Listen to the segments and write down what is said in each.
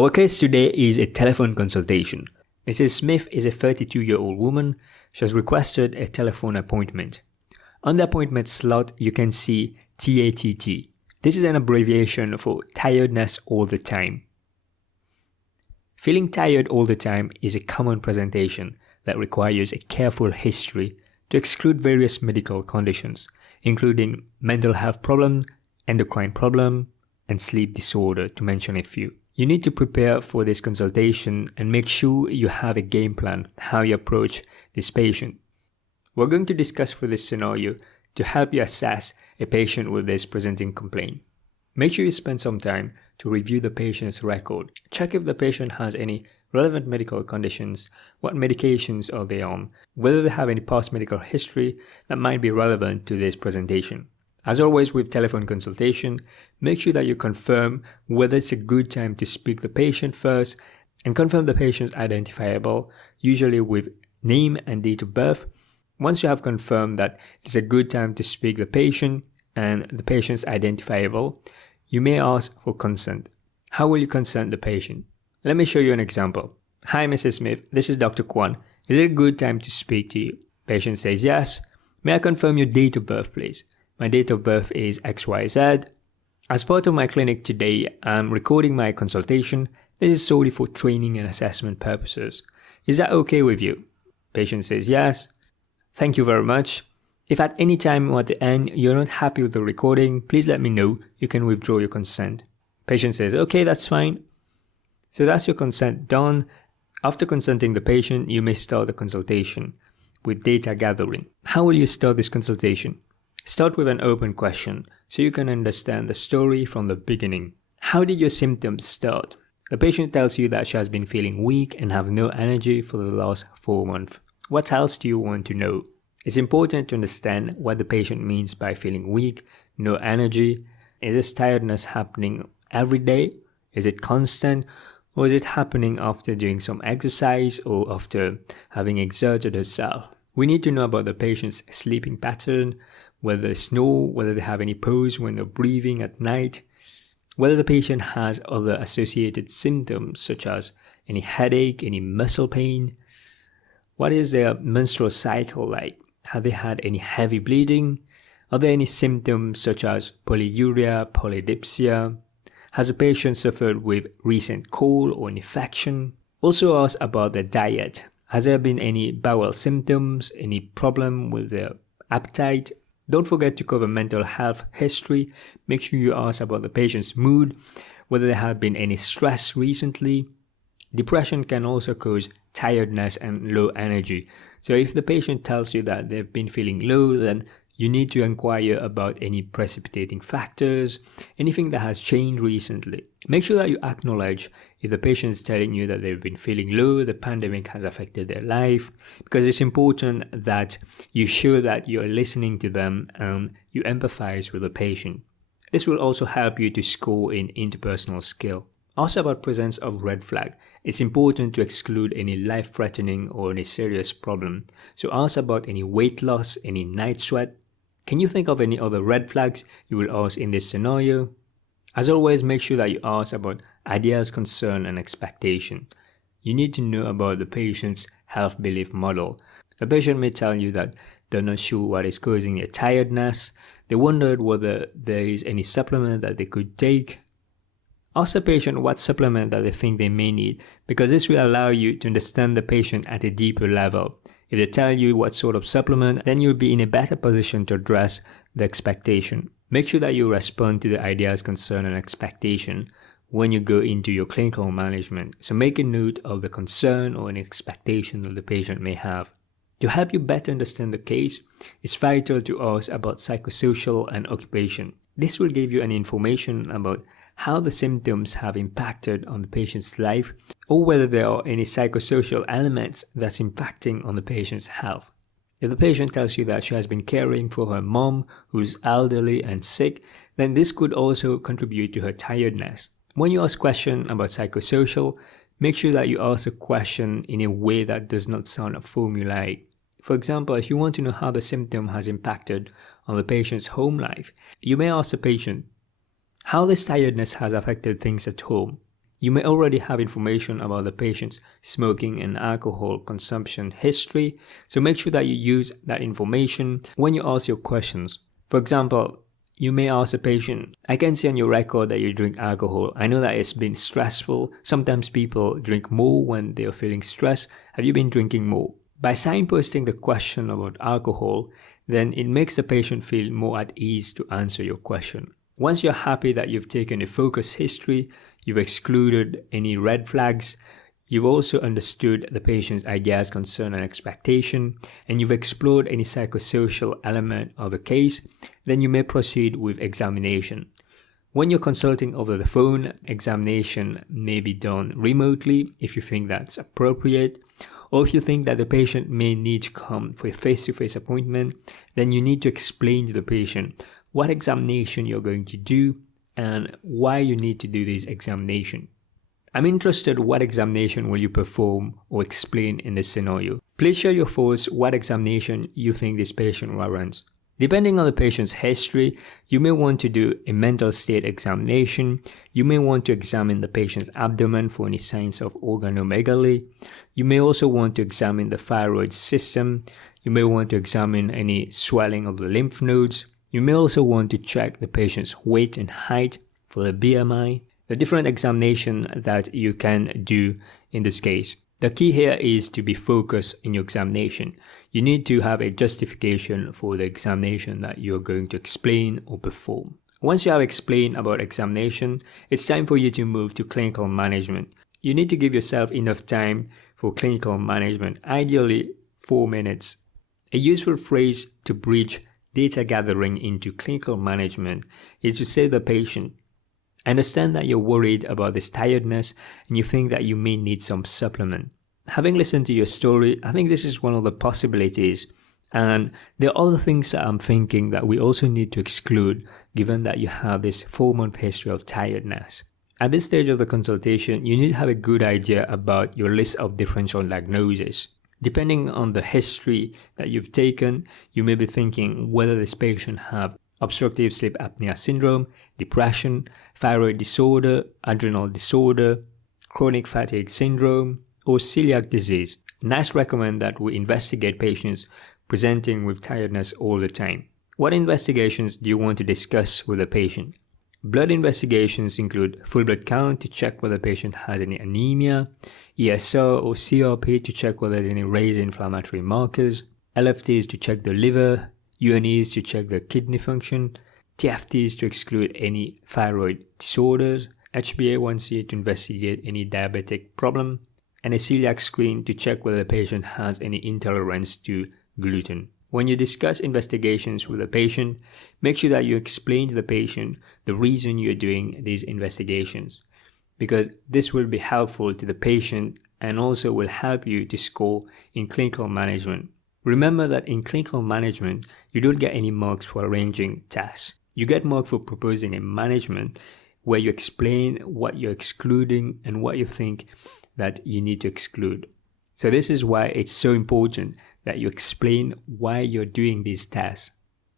Our case today is a telephone consultation. Mrs. Smith is a 32-year-old woman. She has requested a telephone appointment. On the appointment slot, you can see TATT. This is an abbreviation for tiredness all the time. Feeling tired all the time is a common presentation that requires a careful history to exclude various medical conditions, including mental health problems, endocrine problems, and sleep disorder, to mention a few. You need to prepare for this consultation and make sure you have a game plan how you approach this patient. We're going to discuss for this scenario to help you assess a patient with this presenting complaint. Make sure you spend some time to review the patient's record. Check if the patient has any relevant medical conditions, what medications are they on, whether they have any past medical history that might be relevant to this presentation. As always with telephone consultation, make sure that you confirm whether it's a good time to speak the patient first and confirm the patient's identifiable, usually with name and date of birth. Once you have confirmed that it's a good time to speak the patient and the patient's identifiable, you may ask for consent. How will you consent the patient? Let me show you an example. Hi Mrs. Smith, this is Dr. Kwun. Is it a good time to speak to you? Patient says yes. May I confirm your date of birth, please? My date of birth is XYZ. As part of my clinic today, I'm recording my consultation. This is solely for training and assessment purposes. Is that okay with you? Patient says yes. Thank you very much. If at any time or at the end you're not happy with the recording, please let me know. You can withdraw your consent. Patient says, okay, that's fine. So that's your consent done. After consenting the patient, you may start the consultation with data gathering. How will you start this consultation? Start with an open question so you can understand the story from the beginning. How did your symptoms start? The patient tells you that she has been feeling weak and have no energy for the last 4 months. What else do you want to know? It's important to understand what the patient means by feeling weak, no energy. Is this tiredness happening every day? Is it constant? Or is it happening after doing some exercise or after having exerted herself? We need to know about the patient's sleeping pattern, whether they snore, whether they have any pause when they're breathing at night, whether the patient has other associated symptoms such as any headache, any muscle pain. What is their menstrual cycle like? Have they had any heavy bleeding? Are there any symptoms such as polyuria, polydipsia? Has the patient suffered with recent cold or infection? Also ask about their diet. Has there been any bowel symptoms, any problem with their appetite? Don't forget to cover mental health history. Make sure you ask about the patient's mood, whether there have been any stress recently. Depression can also cause tiredness and low energy. So if the patient tells you that they've been feeling low, then you need to inquire about any precipitating factors, anything that has changed recently. Make sure that you acknowledge if the patient is telling you that they've been feeling low, the pandemic has affected their life, because it's important that you show that you're listening to them and you empathize with the patient. This will also help you to score in interpersonal skill. Ask about presence of red flag. It's important to exclude any life-threatening or any serious problem. So ask about any weight loss, any night sweat. Can you think of any other red flags you will ask in this scenario? As always, make sure that you ask about ideas, concern, and expectation. You need to know about the patient's health belief model. The patient may tell you that they're not sure what is causing their tiredness. They wondered whether there is any supplement that they could take. Ask the patient what supplement that they think they may need, because this will allow you to understand the patient at a deeper level. If they tell you what sort of supplement, then you'll be in a better position to address the expectation. Make sure that you respond to the ideas, concern, and expectation when you go into your clinical management. So make a note of the concern or an expectation that the patient may have. To help you better understand the case, it's vital to ask about psychosocial and occupation. This will give you an information about how the symptoms have impacted on the patient's life, or whether there are any psychosocial elements that's impacting on the patient's health. If the patient tells you that she has been caring for her mom who's elderly and sick, then this could also contribute to her tiredness. When you ask questions about psychosocial, make sure that you ask a question in a way that does not sound formulaic. For example, if you want to know how the symptom has impacted on the patient's home life, you may ask the patient how this tiredness has affected things at home. You may already have information about the patient's smoking and alcohol consumption history, so make sure that you use that information when you ask your questions. For example, you may ask a patient, I can see on your record that you drink alcohol. I know that it's been stressful. Sometimes people drink more when they are feeling stressed. Have you been drinking more? By signposting the question about alcohol, then it makes the patient feel more at ease to answer your question. Once you're happy that you've taken a focused history, you've excluded any red flags, you've also understood the patient's ideas, concern, and expectation, and you've explored any psychosocial element of the case, then you may proceed with examination. When you're consulting over the phone, examination may be done remotely if you think that's appropriate, or if you think that the patient may need to come for a face-to-face appointment, then you need to explain to the patient what examination you're going to do and why you need to do this examination. I'm interested what examination will you perform or explain in this scenario. Please share your thoughts what examination you think this patient warrants. Depending on the patient's history, you may want to do a mental state examination. You may want to examine the patient's abdomen for any signs of organomegaly. You may also want to examine the thyroid system. You may want to examine any swelling of the lymph nodes. You may also want to check the patient's weight and height for the BMI. The different examination that you can do in this case. The key here is to be focused in your examination. You need to have a justification for the examination that you're going to explain or perform. Once you have explained about examination, it's time for you to move to clinical management. You need to give yourself enough time for clinical management, ideally 4 minutes. A useful phrase to bridge data gathering into clinical management is to say to the patient, I understand that you're worried about this tiredness and you think that you may need some supplement. Having listened to your story, I think this is one of the possibilities. And there are other things that I'm thinking that we also need to exclude given that you have this 4-month history of tiredness. At this stage of the consultation, you need to have a good idea about your list of differential diagnoses. Depending on the history that you've taken, you may be thinking whether this patient have obstructive sleep apnea syndrome, depression, thyroid disorder, adrenal disorder, chronic fatigue syndrome, or celiac disease. NICE recommend that we investigate patients presenting with tiredness all the time. What investigations do you want to discuss with the patient? Blood investigations include full blood count to check whether the patient has any anemia, ESR or CRP to check whether there's any raised inflammatory markers, LFTs to check the liver, UNEs to check the kidney function, TFTs to exclude any thyroid disorders, HbA1c to investigate any diabetic problem, and a celiac screen to check whether the patient has any intolerance to gluten. When you discuss investigations with the patient, make sure that you explain to the patient the reason you're doing these investigations, because this will be helpful to the patient and also will help you to score in clinical management. Remember that in clinical management, you don't get any marks for arranging tasks. You get marks for proposing a management where you explain what you're excluding and what you think that you need to exclude. So this is why it's so important that you explain why you're doing these tasks.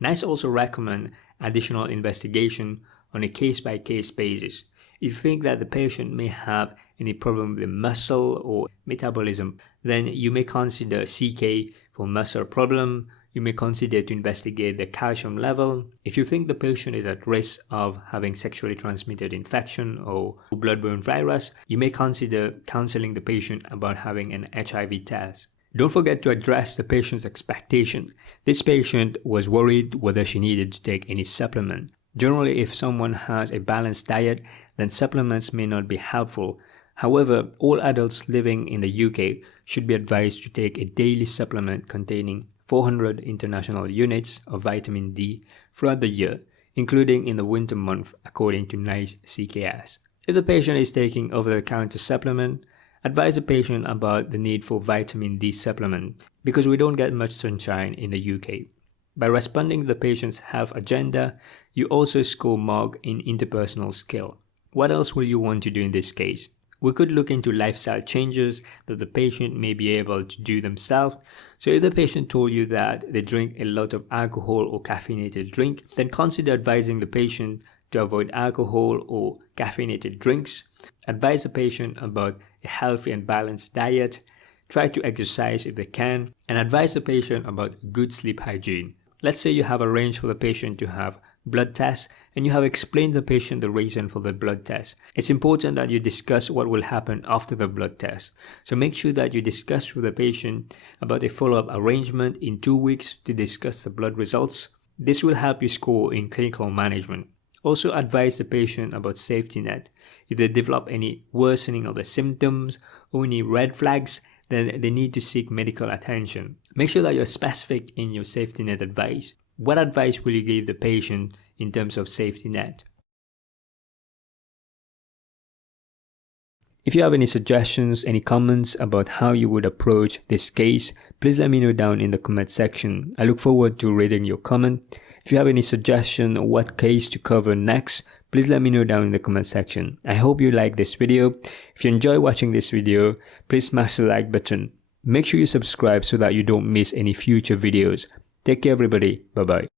NICE also recommend additional investigation on a case-by-case basis. If you think that the patient may have any problem with the muscle or metabolism, then you may consider CK for muscle problem. You may consider to investigate the calcium level. If you think the patient is at risk of having sexually transmitted infection or bloodborne virus, you may consider counseling the patient about having an HIV test. Don't forget to address the patient's expectation. This patient was worried whether she needed to take any supplement. Generally, if someone has a balanced diet, then supplements may not be helpful. However, all adults living in the UK should be advised to take a daily supplement containing 400 international units of vitamin D throughout the year, including in the winter month according to NICE CKS. If the patient is taking over-the-counter supplement, advise the patient about the need for vitamin D supplement because we don't get much sunshine in the UK. By responding to the patient's health agenda, you also score mark in interpersonal skill. What else will you want to do in this case? We could look into lifestyle changes that the patient may be able to do themselves. So if the patient told you that they drink a lot of alcohol or caffeinated drink, then consider advising the patient to to avoid alcohol or caffeinated drinks, advise the patient about a healthy and balanced diet, try to exercise if they can, and advise the patient about good sleep hygiene. Let's say you have arranged for the patient to have blood tests and you have explained to the patient the reason for the blood test. It's important that you discuss what will happen after the blood test. So make sure that you discuss with the patient about a follow-up arrangement in 2 weeks to discuss the blood results. This will help you score in clinical management. Also advise the patient about safety net. If they develop any worsening of the symptoms or any red flags, then they need to seek medical attention. Make sure that you're specific in your safety net advice. What advice will you give the patient in terms of safety net? If you have any suggestions, any comments about how you would approach this case, please let me know down in the comment section. I look forward to reading your comment. If you have any suggestion on what case to cover next, please let me know down in the comment section. I hope you like this video. If you enjoy watching this video, please smash the like button. Make sure you subscribe so that you don't miss any future videos. Take care everybody. Bye bye.